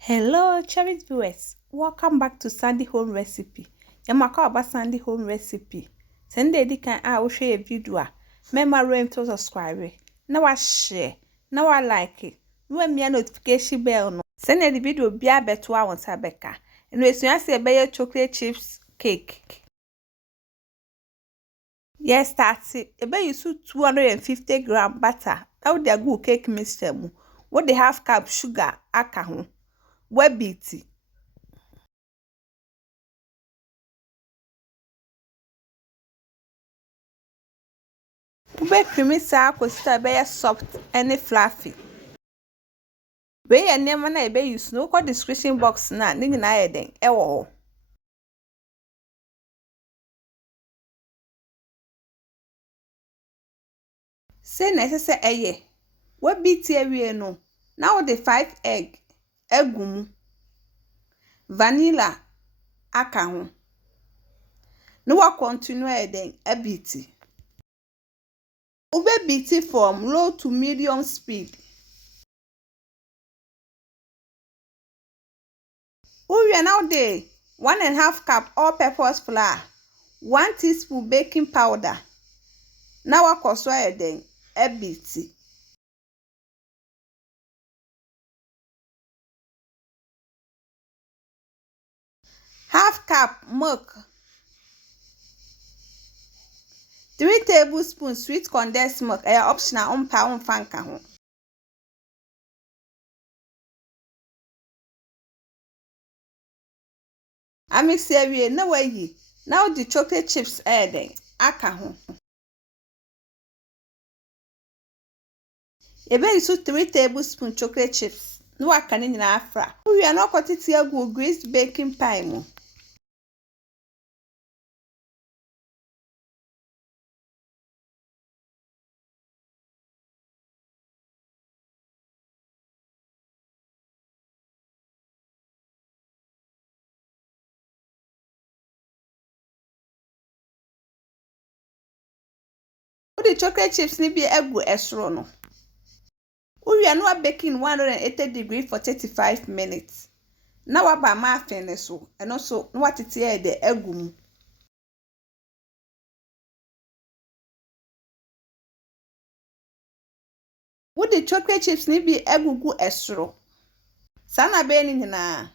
Hello, cherished viewers. Welcome back to Sandy Home Recipe. Yamaka about Sandy Home Recipe. Send the can I share a video. Remember to subscribe. Now I share. Now I like it. No me notification bell no. Send the video be a better one Sabeka. And we soon see a chocolate chips cake. Yes, that's it. Ebe you suit 250-gram butter. That would be a good cake mixture. What they have cup sugar aka webiti. Ube creamy sa kwesita be soft and fluffy. We ye nema na ebe use no ko description box na ni nyina ye den e wo ho. Say na sese eye. Webiti ewie no. Now the 5 egg egum. Vanilla aka ho. No wa continue e den abiti. Ube biti from low to medium speed. We are now there 1.5 cup all-purpose flour, 1 teaspoon baking powder. Now I console then a bit. Half cup milk, 3 tablespoons sweet condensed milk. Optional on pound fanka ho. I mix area na way. Now the chocolate chips then aka ho. Ebe isu 3 tablespoons chocolate chips. No aka ni nyina afra. We are not quantity agu greased baking pie mo. The chocolate chips ni bi egu esro no. We are now baking 180 degrees for 35 minutes. Now waba muffin so and also what it here the egum. Would the chocolate chips ni bi egugu esro? Sana beni na.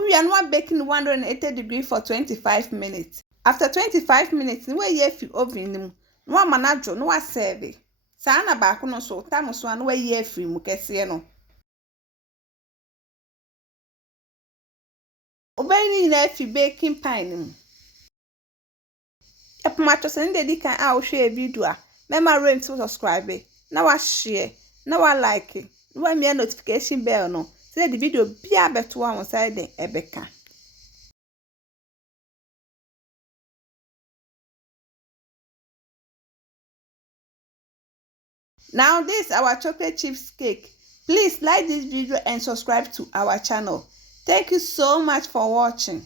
We are now baking 180 degrees for 25 minutes. After 25 minutes, we ye fi oven mu. No manajo no serve. Sana ba ko no so tam so an we ye fi mu kese no. Obey na fi baking pan mu. Epomato se ndedi kan a wo hwe video a. Remember to subscribe. Na wa share. Na wa like. Na me notification bell no. Say the video bia beto on side ebeka. Now this is our chocolate chips cake. Please like this video and subscribe to our channel. Thank you so much for watching.